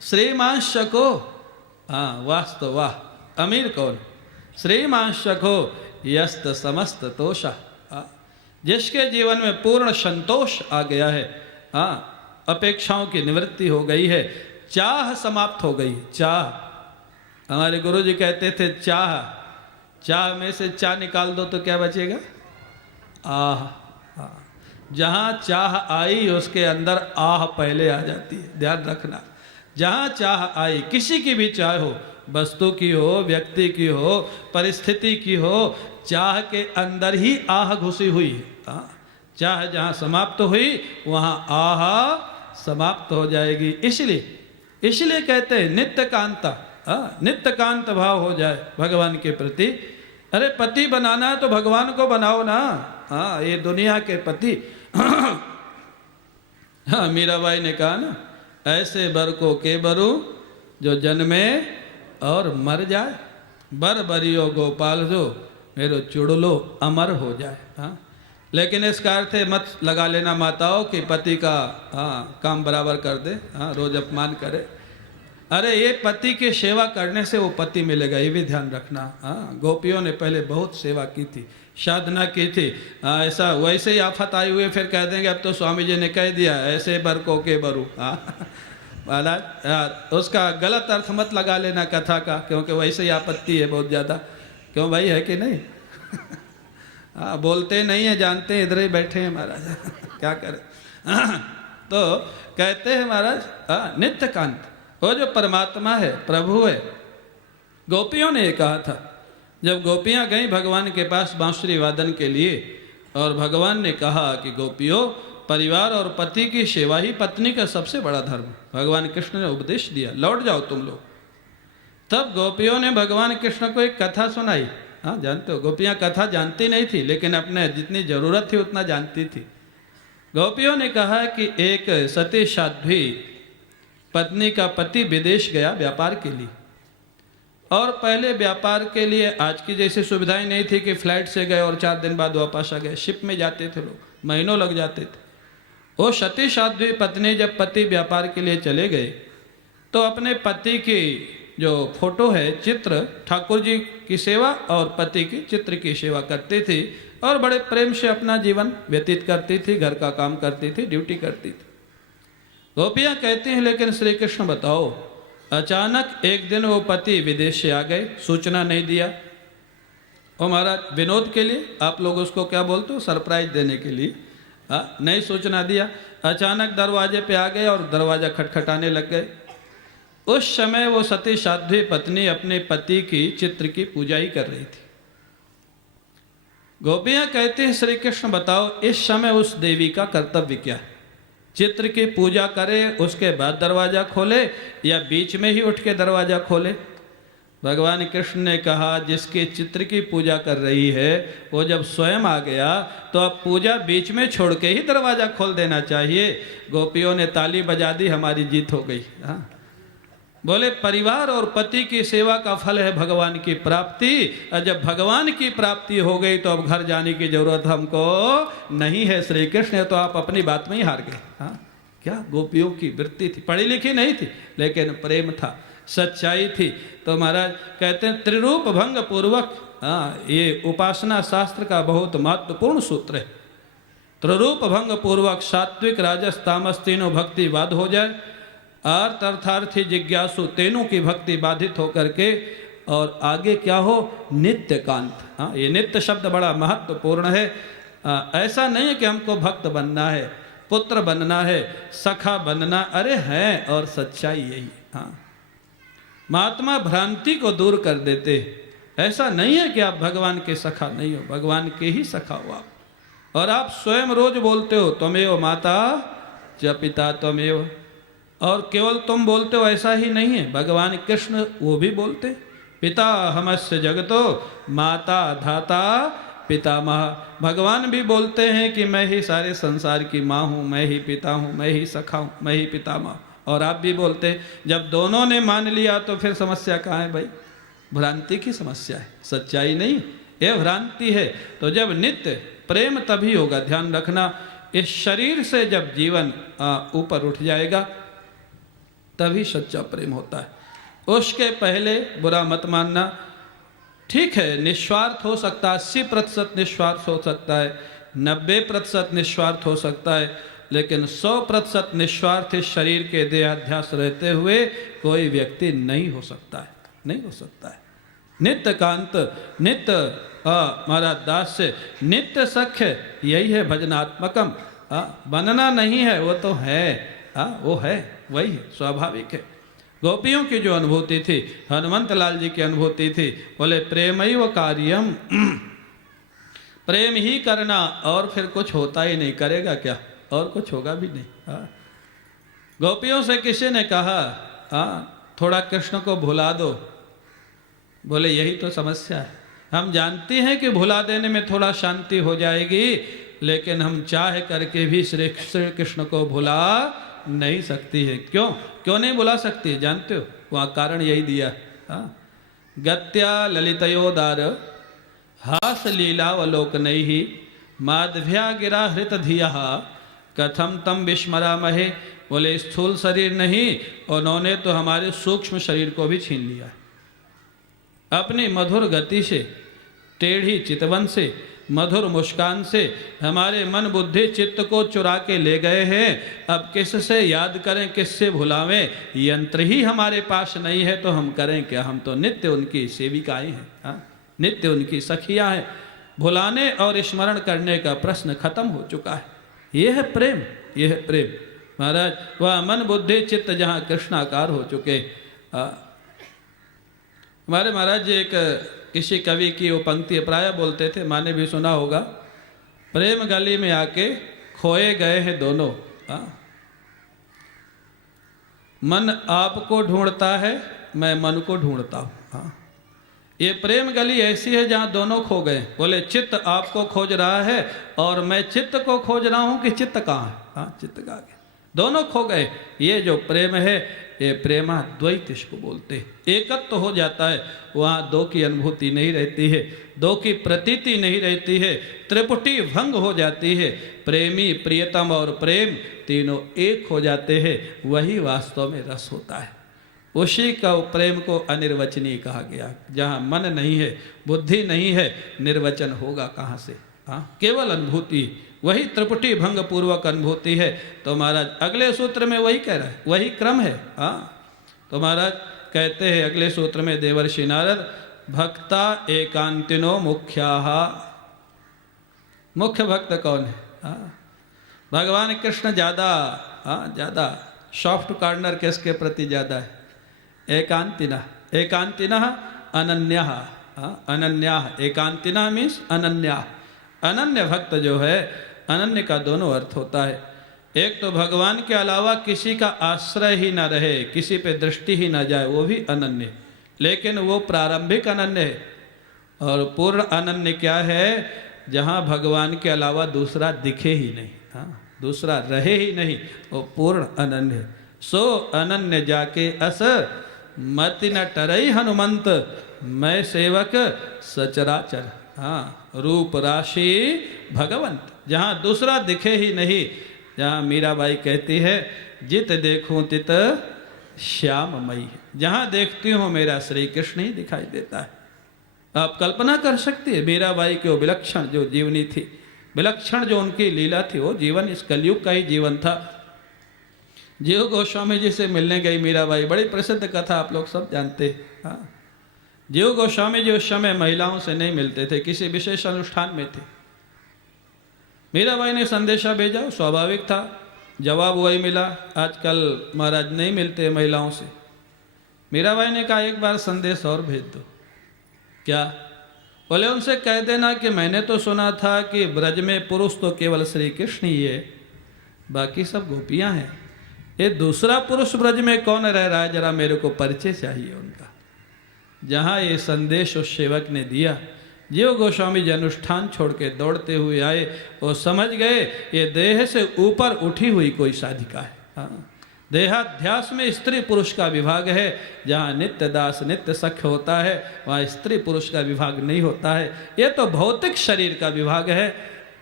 श्रीमांश को, हाँ वास्तव वाह, अमीर कौन? श्रीमांश को यस्त समस्त तोषा, जिसके जीवन में पूर्ण संतोष आ गया है, हाँ अपेक्षाओं की निवृत्ति हो गई है, चाह समाप्त हो गई। चाह, हमारे गुरु जी कहते थे चाह, चाह में से चाह निकाल दो तो क्या बचेगा? आह। जहाँ चाह आई उसके अंदर आह पहले आ जाती है, ध्यान रखना। जहाँ चाह आई, किसी की भी चाह हो, वस्तु की हो, व्यक्ति की हो, परिस्थिति की हो, चाह के अंदर ही आह घुसी हुई है। चाह जहाँ समाप्त हुई वहाँ आह समाप्त हो जाएगी। इसलिए कहते हैं नित्य कांता, नित्य कांत भाव हो जाए भगवान के प्रति। अरे पति बनाना है तो भगवान को बनाओ ना, हाँ ये दुनिया के पति। हाँ मीराबाई ने कहा ना, ऐसे बर को के बरु जो जन्मे और मर जाए, बर बरियो गोपाल जो मेरो चुड़लो अमर हो जाए। हाँ लेकिन इसका अर्थ है मत लगा लेना माताओं कि पति का काम बराबर कर दे, रोज अपमान करे। अरे ये पति की सेवा करने से वो पति मिलेगा, ये भी ध्यान रखना। गोपियों ने पहले बहुत सेवा की थी, साधना की थी। ऐसा वैसे ही आफत आई हुई फिर कह देंगे अब तो स्वामी जी ने कह दिया ऐसे बर को के बरू। महाराज उसका गलत अर्थ मत लगा लेना कथा का, क्योंकि वैसे ही आपत्ति है बहुत ज़्यादा। क्यों भाई, है कि नहीं? बोलते नहीं है, जानते हैं, इधर ही बैठे हैं महाराज। क्या करें। तो कहते हैं महाराज नित्य कांत, वो जो परमात्मा है, प्रभु है। गोपियों ने ये कहा था, जब गोपियां गईं भगवान के पास बांसुरी वादन के लिए, और भगवान ने कहा कि गोपियों, परिवार और पति की सेवा ही पत्नी का सबसे बड़ा धर्म। भगवान कृष्ण ने उपदेश दिया, लौट जाओ तुम लोग। तब गोपियों ने भगवान कृष्ण को एक कथा सुनाई। हाँ जानते हो, गोपियां कथा जानती नहीं थी, लेकिन अपने जितनी जरूरत थी उतना जानती थी। गोपियों ने कहा कि एक सती साध्वी पत्नी का पति विदेश गया व्यापार के लिए, और पहले व्यापार के लिए आज की जैसी सुविधाएं नहीं थी कि फ्लाइट से गए और 4 दिन बाद वापस आ गए। शिप में जाते थे लोग, महीनों लग जाते थे। वो सती साध्वी पत्नी जब पति व्यापार के लिए चले गए तो अपने पति की जो फोटो है, चित्र, ठाकुर जी की सेवा और पति की चित्र की सेवा करती थी, और बड़े प्रेम से अपना जीवन व्यतीत करती थी, घर का काम करती थी, ड्यूटी करती थी। गोपियाँ कहती हैं लेकिन श्री कृष्ण बताओ, अचानक एक दिन वो पति विदेश से आ गए, सूचना नहीं दिया। वो महाराज विनोद के लिए, आप लोग उसको क्या बोलते हो, सरप्राइज देने के लिए, नहीं सूचना दिया। अचानक दरवाजे पे आ गए और दरवाजा खटखटाने लग गए। उस समय वो सती साध्वी पत्नी अपने पति की चित्र की पूजा ही कर रही थी। गोपियाँ कहती हैं श्री कृष्ण बताओ, इस समय उस देवी का कर्तव्य क्या है? चित्र की पूजा करे उसके बाद दरवाजा खोले, या बीच में ही उठ के दरवाजा खोले? भगवान कृष्ण ने कहा जिसके चित्र की पूजा कर रही है वो जब स्वयं आ गया तो अब पूजा बीच में छोड़ के ही दरवाजा खोल देना चाहिए। गोपियों ने ताली बजा दी, हमारी जीत हो गई। बोले परिवार और पति की सेवा का फल है भगवान की प्राप्ति, और जब भगवान की प्राप्ति हो गई तो अब घर जाने की जरूरत हमको नहीं है। श्री कृष्ण तो आप अपनी बात में ही हार गए। क्या गोपियों की वृत्ति थी, पढ़ी लिखी नहीं थी लेकिन प्रेम था, सच्चाई थी। तो महाराज कहते हैं त्रिरूप भंग पूर्वक, ये उपासना शास्त्र का बहुत महत्वपूर्ण सूत्र है। त्रिरूप भंग पूर्वक सात्विक राजस तामस तीनों भक्ति बाध हो जाए, अर्थ अर्थार्थी जिज्ञासु तीनों की भक्ति बाधित होकर के, और आगे क्या हो, नित्य कांत। ये नित्य शब्द बड़ा महत्वपूर्ण है। ऐसा नहीं है कि हमको भक्त बनना है, पुत्र बनना है, सखा बनना, अरे हैं, और सच्चाई यही। महात्मा भ्रांति को दूर कर देते। ऐसा नहीं है कि आप भगवान के सखा नहीं हो, भगवान के ही सखा हो आप। और आप स्वयं रोज बोलते हो त्वमेव माता च पिता त्वमेव, और केवल तुम बोलते हो ऐसा ही नहीं है, भगवान कृष्ण वो भी बोलते, पिता हमस्य जगतो माता धाता पितामह। भगवान भी बोलते हैं कि मैं ही सारे संसार की माँ हूँ, मैं ही पिता हूँ, मैं ही सखा हूँ, मैं ही पितामह। और आप भी बोलते। जब दोनों ने मान लिया तो फिर समस्या कहाँ है भाई? भ्रांति की समस्या है, सच्चाई नहीं, ये भ्रांति है। तो जब नित्य प्रेम तभी होगा, ध्यान रखना। इस शरीर से जब जीवन ऊपर उठ जाएगा तभी सच्चा प्रेम होता है। उसके पहले बुरा मत मानना। ठीक है, निस्वार्थ हो सकता है, 80% निस्वार्थ हो सकता है, 90% निस्वार्थ हो सकता है, लेकिन 100% निस्वार्थ इस शरीर के देहाध्यास रहते हुए कोई व्यक्ति नहीं हो सकता है, नहीं हो सकता है। नित्य कांत, नित्य महाराज दास से नित्य सख्य, यही है भजनात्मकम। बनना नहीं है, वो तो है, वो है, वही है, स्वाभाविक है। गोपियों की जो अनुभूति थी, हनुमंत लाल जी की अनुभूति थी, बोले प्रेमैव कार्यम, प्रेम ही करना, और फिर कुछ होता ही नहीं। करेगा क्या, और कुछ होगा भी नहीं। गोपियों से किसी ने कहा थोड़ा कृष्ण को भुला दो, बोले यही तो समस्या है। हम जानते हैं कि भुला देने में थोड़ा शांति हो जाएगी, लेकिन हम चाह करके भी श्री कृष्ण को भुला नहीं सकती है। क्यों नहीं बुला सकती है, जानते हो? वहाँ कारण यही दिया। गत्या ललितयोदार हास लीलावलोकनैः माधव्या गिरा हृत धिया कथम तम विस्मरामहे। बोले स्थूल शरीर नहीं, उन्होंने तो हमारे सूक्ष्म शरीर को भी छीन लिया है। अपनी मधुर गति से, टेढ़ी चितवन से, मधुर मुस्कान से हमारे मन बुद्धि चित्त को चुरा के ले गए हैं। अब किससे याद करें, किससे भुलावें? यंत्र ही हमारे पास नहीं है तो हम करें क्या? हम तो नित्य उनकी सेविकाएं हैं, नित्य उनकी सखियां हैं। भुलाने और स्मरण करने का प्रश्न खत्म हो चुका है। यह है प्रेम, यह है प्रेम महाराज। वह मन बुद्धि चित्त जहाँ कृष्णाकार हो चुके। हमारे महाराज जी एक किसी कवि की वो पंक्ति प्राय बोलते थे, माने भी सुना होगा, प्रेम गली में आके खोए गए हैं दोनों। मन आपको ढूंढता है, मैं मन को ढूंढता हूँ। ये प्रेम गली ऐसी है जहाँ दोनों खो गए। बोले चित्त आपको खोज रहा है और मैं चित्त को खोज रहा हूँ कि चित्त कहाँ है। चित्त का आगे दोनों खो गए। ये जो प्रेम है, ये प्रेमा द्वैत इसको बोलते हैं। एकत्व तो हो जाता है, वहाँ दो की अनुभूति नहीं रहती है, दो की प्रतीति नहीं रहती है, त्रिपुटी भंग हो जाती है। प्रेमी, प्रियतम और प्रेम तीनों एक हो जाते हैं, वही वास्तव में रस होता है। उसी का प्रेम को अनिर्वचनीय कहा गया। जहाँ मन नहीं है, बुद्धि नहीं है, निर्वचन होगा कहाँ से? केवल अनुभूति, वही त्रिपुटी भंग पूर्वक अनुभूति है। तो महाराज अगले सूत्र में वही कह रहा है, वही क्रम है। तो महाराज कहते हैं अगले सूत्र में, देवर्षि नारद भक्ता एकांतिनो मुख्याः। मुख्य भक्त कौन है? भगवान कृष्ण ज़्यादा सॉफ्ट कॉर्नर किसके प्रति ज़्यादा है? एकांतिना। एकांतिना अनन्या, अनन्या। एकांतिना मीन्स अनन्या। अनन्य भक्त जो है, अनन्य का दोनों अर्थ होता है। एक तो भगवान के अलावा किसी का आश्रय ही ना रहे, किसी पे दृष्टि ही ना जाए, वो भी अनन्य। लेकिन वो प्रारंभिक अनन्य है। और पूर्ण अनन्य क्या है? जहाँ भगवान के अलावा दूसरा दिखे ही नहीं, दूसरा रहे ही नहीं, वो पूर्ण अनन्य है। सो अनन्य जाके अस मति न टरई हनुमंत, मैं सेवक सचराचर। रूप राशि भगवंत। जहाँ दूसरा दिखे ही नहीं, जहाँ मीराबाई कहती है जित देखूं तित श्याममयी, जहाँ देखती हूँ मेरा श्री कृष्ण ही दिखाई देता है। आप कल्पना कर सकती है मीराबाई के वो विलक्षण जो जीवनी थी, विलक्षण जो उनकी लीला थी, वो जीवन इस कलयुग का ही जीवन था। जीव गोस्वामी जी से मिलने गई मीराबाई, बड़ी प्रसिद्ध कथा, आप लोग सब जानते हैं। जीव गोस्वामी जी उस समय महिलाओं से नहीं मिलते थे, किसी विशेष अनुष्ठान में थे। मीराबाई ने संदेशा भेजा, स्वाभाविक था, जवाब वही मिला। आजकल महाराज नहीं मिलते महिलाओं से। मीराबाई ने कहा एक बार संदेश और भेज दो। क्या? बोले उनसे कह देना कि मैंने तो सुना था कि ब्रज में पुरुष तो केवल श्री कृष्ण ही है, बाकी सब गोपियां हैं। ये दूसरा पुरुष ब्रज में कौन रह रहा है, जरा मेरे को परिचय चाहिए उनका। जहाँ ये संदेश उस सेवक ने दिया, जीव गोस्वामी जी अनुष्ठान छोड़ के दौड़ते हुए आए। वो समझ गए ये देह से ऊपर उठी हुई कोई साधिका है। देहाध्यास में स्त्री पुरुष का विभाग है। जहाँ नित्य दास नित्य सख्य होता है, वहाँ स्त्री पुरुष का विभाग नहीं होता है। ये तो भौतिक शरीर का विभाग है।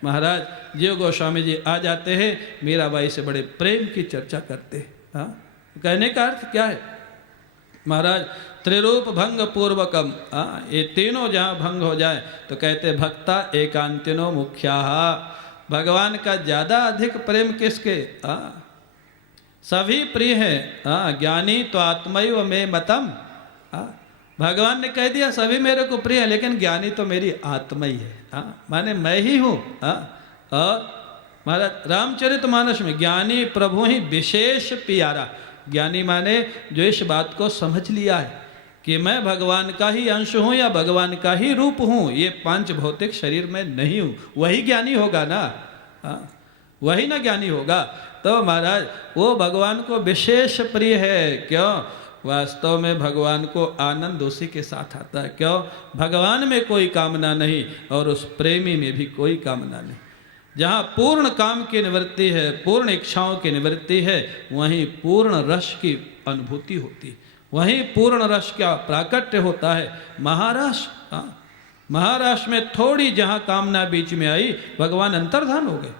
महाराज जीव गोस्वामी जी आ जाते हैं, मीराबाई से बड़े प्रेम की चर्चा करते हैं। कहने का अर्थ क्या है महाराज? त्रिरूप भंग पूर्वकम, ये तीनों जहाँ भंग हो जाए तो कहते भक्ता एकांतिनो मुख्या। भगवान का ज़्यादा अधिक प्रेम किसके? सभी प्रिय हैं। ज्ञानी तो आत्मैव में मतम। भगवान ने कह दिया सभी मेरे को प्रिय है, लेकिन ज्ञानी तो मेरी आत्मा ही है। माने मैं ही हूँ। और महाराज रामचरितमानस में ज्ञानी प्रभु ही विशेष प्यारा। ज्ञानी माने जो इस बात को समझ लिया है कि मैं भगवान का ही अंश हूँ या भगवान का ही रूप हूँ, ये पांच भौतिक शरीर में नहीं हूँ, वही ज्ञानी होगा ना। वही ना ज्ञानी होगा। तो महाराज वो भगवान को विशेष प्रिय है। क्यों? वास्तव में भगवान को आनंद उसी के साथ आता है। क्यों? भगवान में कोई कामना नहीं और उस प्रेमी में भी कोई कामना नहीं। जहाँ पूर्ण काम की निवृत्ति है, पूर्ण इच्छाओं की निवृत्ति है, वहीं पूर्ण रस की अनुभूति होती है, वहीं पूर्ण रस का प्राकट्य होता है। महारास महाराष्ट्र में थोड़ी जहाँ कामना बीच में आई, भगवान अंतर्धान हो गए।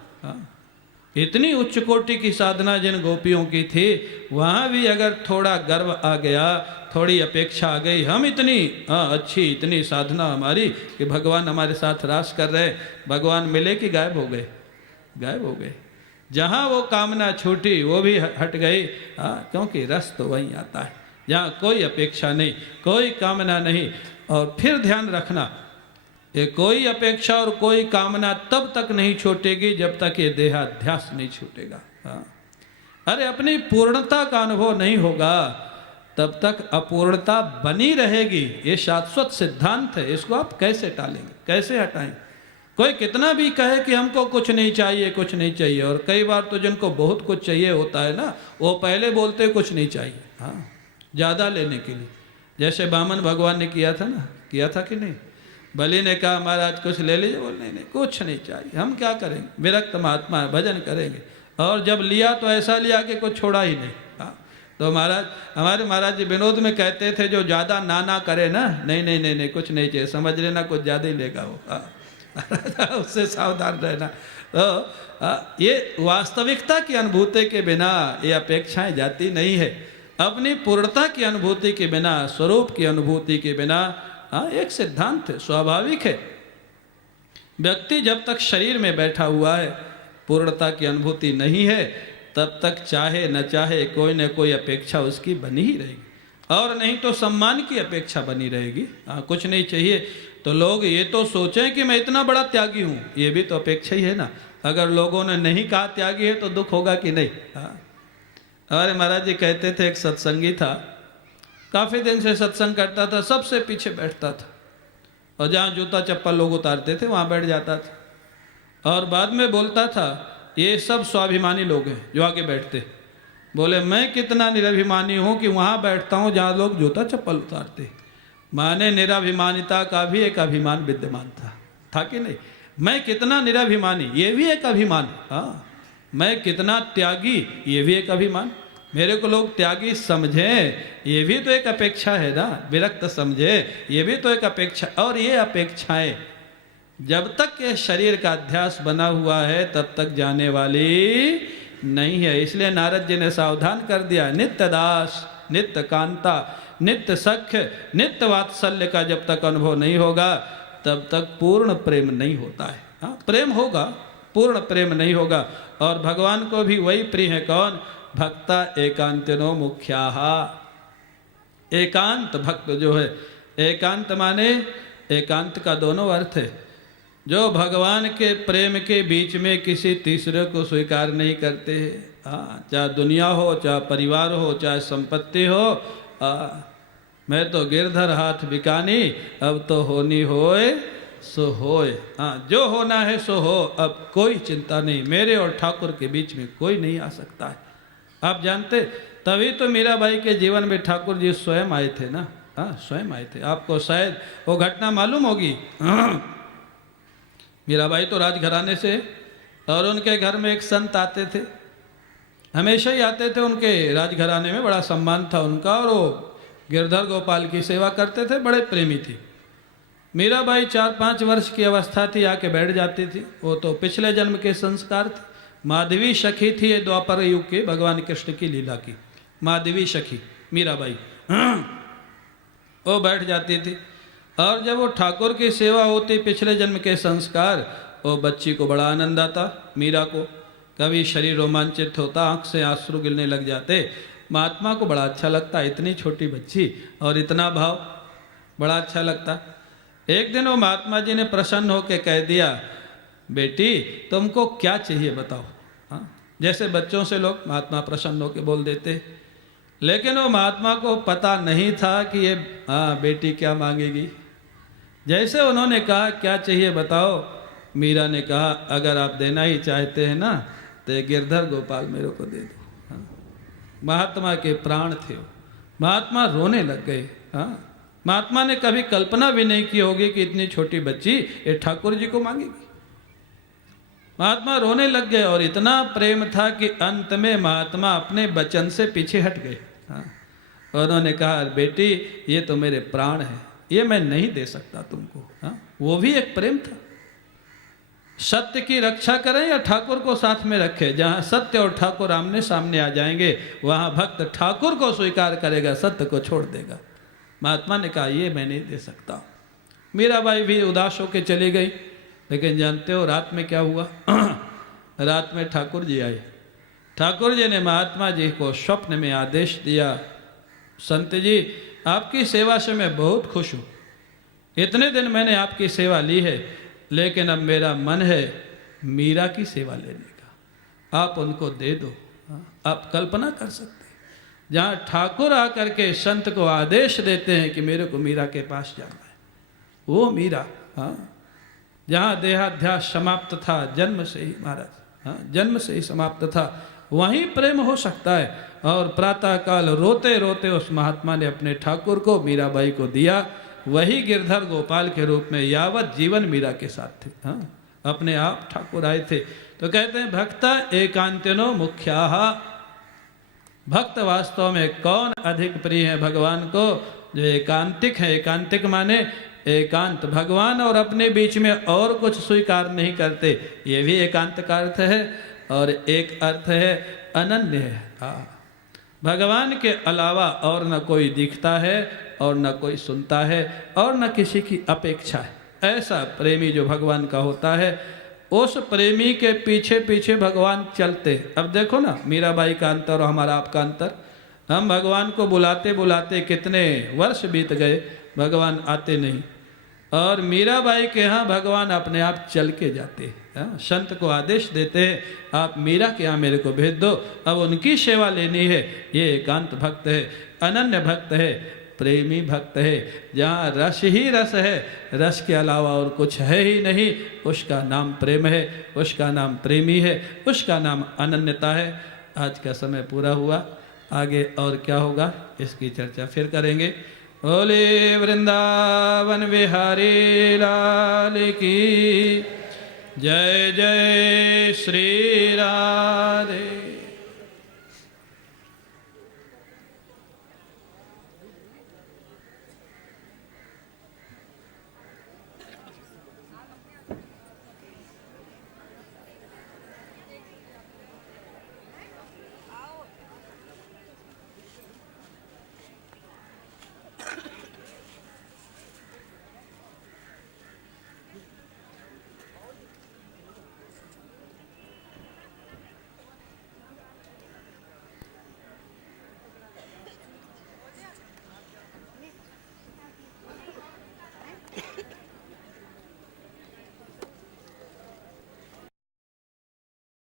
इतनी उच्च कोटि की साधना जिन गोपियों की थी, वहाँ भी अगर थोड़ा गर्व आ गया, थोड़ी अपेक्षा आ गई, हम इतनी अच्छी इतनी साधना हमारी कि भगवान हमारे साथ रास कर रहे, भगवान मिले कि गायब हो गए? गायब हो गए। जहाँ वो कामना छूटी वो भी हट गई। क्योंकि रस तो वहीं आता है जहाँ कोई अपेक्षा नहीं, कोई कामना नहीं। और फिर ध्यान रखना, ये कोई अपेक्षा और कोई कामना तब तक नहीं छूटेगी जब तक ये देहाध्यास नहीं छूटेगा। अरे अपनी पूर्णता का अनुभव नहीं होगा तब तक अपूर्णता बनी रहेगी। ये शाश्वत सिद्धांत है, इसको आप कैसे टालेंगे, कैसे हटाएं? कोई कितना भी कहे कि हमको कुछ नहीं चाहिए, कुछ नहीं चाहिए, और कई बार तो जिनको बहुत कुछ चाहिए होता है ना, वो पहले बोलते कुछ नहीं चाहिए, ज़्यादा लेने के लिए। जैसे बामन भगवान ने किया था ना, किया था कि नहीं? बलि ने कहा महाराज कुछ ले लीजिए, बोल नहीं कुछ नहीं चाहिए, हम क्या करेंगे, विरक्त महात्मा है, भजन करेंगे। और जब लिया तो ऐसा लिया कि कुछ छोड़ा ही नहीं। तो महाराज हमारे महाराज जी विनोद में कहते थे जो ज़्यादा ना करे ना, नहीं नहीं नहीं नहीं कुछ नहीं चाहिए, समझ लेना कुछ ज़्यादा ही लेगा वो। उससे सावधान रहना। तो ये वास्तविकता की अनुभूति के बिना ये अपेक्षाएं जाती नहीं है। अपनी पूर्णता की अनुभूति के बिना, स्वरूप की अनुभूति के बिना, एक सिद्धांत है, स्वाभाविक है। व्यक्ति जब तक शरीर में बैठा हुआ है, पूर्णता की अनुभूति नहीं है, तब तक चाहे न चाहे कोई न कोई अपेक्षा उसकी बनी ही रहेगी। और नहीं तो सम्मान की अपेक्षा बनी रहेगी। कुछ नहीं चाहिए तो लोग ये तो सोचें कि मैं इतना बड़ा त्यागी हूँ, ये भी तो अपेक्षा ही है ना। अगर लोगों ने नहीं कहा त्यागी है तो दुख होगा कि नहीं? हमारे महाराज जी कहते थे, एक सत्संगी था, काफ़ी दिन से सत्संग करता था, सबसे पीछे बैठता था, और जहाँ जूता चप्पल लोग उतारते थे वहाँ बैठ जाता था। और बाद में बोलता था ये सब स्वाभिमानी लोग हैं जो आगे बैठते। बोले मैं कितना निराभिमानी हूँ कि वहाँ बैठता हूँ जहाँ लोग जूता चप्पल उतारते। माने निराभिमानिता का भी एक अभिमान विद्यमान था कि नहीं? मैं कितना निराभिमानी, ये भी एक अभिमान। मैं कितना त्यागी, ये भी एक अभिमान। मेरे को लोग त्यागी समझें, ये भी तो एक अपेक्षा है ना। विरक्त समझे, ये भी तो एक अपेक्षा। और ये अपेक्षाएं जब तक ये शरीर का अध्यास बना हुआ है तब तक जाने वाली नहीं है। इसलिए नारद जी ने सावधान कर दिया, नित्य दास, नित्य कांता, नित्य सख्य, नित्य वात्सल्य का जब तक अनुभव नहीं होगा तब तक पूर्ण प्रेम नहीं होता है। प्रेम होगा, पूर्ण प्रेम नहीं होगा। और भगवान को भी वही प्रिय है, कौन? भक्ता एकांतिनो मुख्याः। एकांत भक्त जो है, एकांत माने एकांत का दोनों अर्थ है। जो भगवान के प्रेम के बीच में किसी तीसरे को स्वीकार नहीं करते हैं, चाहे दुनिया हो, चाहे परिवार हो, चाहे संपत्ति हो। मैं तो गिरधर हाथ बिकानी, अब तो होनी होए सो होए। जो होना है सो हो, अब कोई चिंता नहीं, मेरे और ठाकुर के बीच में कोई नहीं आ सकता है। आप जानते, तभी तो मीराबाई के जीवन में ठाकुर जी स्वयं आए थे ना। स्वयं आए थे। आपको शायद वो घटना मालूम होगी। मीराबाई तो राजघराने से, और उनके घर में एक संत आते थे, हमेशा ही आते थे। उनके राजघराने में बड़ा सम्मान था उनका, और वो गिरधर गोपाल की सेवा करते थे, बड़े प्रेमी थे। मीराबाई 4-5 वर्ष की अवस्था थी, आके बैठ जाती थी। वो तो पिछले जन्म के संस्कार थे। माधवी सखी थी ये द्वापर युग के भगवान कृष्ण की लीला की। माधवी सखी मीराबाई, वो बैठ जाती थी। और जब वो ठाकुर की सेवा होती, पिछले जन्म के संस्कार, वो बच्ची को बड़ा आनंद आता, मीरा को। कभी शरीर रोमांचित होता, आंख से आंसू गिरने लग जाते। महात्मा को बड़ा अच्छा लगता, इतनी छोटी बच्ची और इतना भाव, बड़ा अच्छा लगता। एक दिन वो महात्मा जी ने प्रसन्न होकर कह दिया, बेटी तुमको क्या चाहिए बताओ। हाँ, जैसे बच्चों से लोग महात्मा प्रसन्न होकर बोल देते, लेकिन वो महात्मा को पता नहीं था कि ये बेटी क्या मांगेगी। जैसे उन्होंने कहा क्या चाहिए बताओ, मीरा ने कहा अगर आप देना ही चाहते हैं ना तो ये गिरधर गोपाल मेरे को दे दो। हाँ, महात्मा के प्राण थे। महात्मा रोने लग गए। हाँ, महात्मा ने कभी कल्पना भी नहीं की होगी कि इतनी छोटी बच्ची ये ठाकुर जी को मांगेगी। महात्मा रोने लग गए और इतना प्रेम था कि अंत में महात्मा अपने वचन से पीछे हट गए। हाँ, उन्होंने कहा बेटी ये तो मेरे प्राण है, ये मैं नहीं दे सकता तुमको। हाँ, वो भी एक प्रेम था। सत्य की रक्षा करें या ठाकुर को साथ में रखें। जहाँ सत्य और ठाकुर आमने सामने आ जाएंगे वहाँ भक्त ठाकुर को स्वीकार करेगा, सत्य को छोड़ देगा। महात्मा ने कहा ये मैं नहीं दे सकता। मीराबाई भी उदास होकर चली गई। लेकिन जानते हो रात में क्या हुआ? रात में ठाकुर जी आए। ठाकुर जी ने महात्मा जी को स्वप्न में आदेश दिया, संत जी आपकी सेवा से मैं बहुत खुश हूँ। इतने दिन मैंने आपकी सेवा ली है, लेकिन अब मेरा मन है मीरा की सेवा लेने का, आप उनको दे दो। आप कल्पना कर सकते हैं जहाँ ठाकुर आकर के संत को आदेश देते हैं कि मेरे को मीरा के पास जाना है, वो मीरा। हाँ, जहाँ देहाध्यास समाप्त था जन्म से ही महाराज, हाँ जन्म से ही समाप्त था, वहीं प्रेम हो सकता है। और प्रातःकाल रोते रोते उस महात्मा ने अपने ठाकुर को मीराबाई को दिया। वही गिरधर गोपाल के रूप में यावत जीवन मीरा के साथ थे। हाँ, अपने आप ठाकुर आए थे। तो कहते हैं भक्ता एकांतिनो मुख्याः। भक्त वास्तव में कौन अधिक प्रिय है भगवान को? जो एकांतिक है। एकांतिक माने एकांत, भगवान और अपने बीच में और कुछ स्वीकार नहीं करते, ये भी एकांत का अर्थ है। और एक अर्थ है अनन्य है। हाँ, भगवान के अलावा और न कोई दिखता है और न कोई सुनता है और न किसी की अपेक्षा है। ऐसा प्रेमी जो भगवान का होता है, उस प्रेमी के पीछे पीछे भगवान चलते। अब देखो ना मीराबाई का अंतर और हमारा आपका अंतर। हम भगवान को बुलाते बुलाते कितने वर्ष बीत गए, भगवान आते नहीं। और मीराबाई के यहाँ भगवान अपने आप चल के जाते। संत को आदेश देते हैं आप मीरा के यहाँ मेरे को भेज दो, अब उनकी सेवा लेनी है। ये एकांत भक्त है, अनन्य भक्त है, प्रेमी भक्त है। जहाँ रस ही रस है, रस के अलावा और कुछ है ही नहीं, उसका नाम प्रेम है, उसका नाम प्रेमी है, उसका नाम अनन्यता है। आज का समय पूरा हुआ, आगे और क्या होगा इसकी चर्चा फिर करेंगे। बोले वृंदावन बिहारी लाल की जय। जय श्री राधे।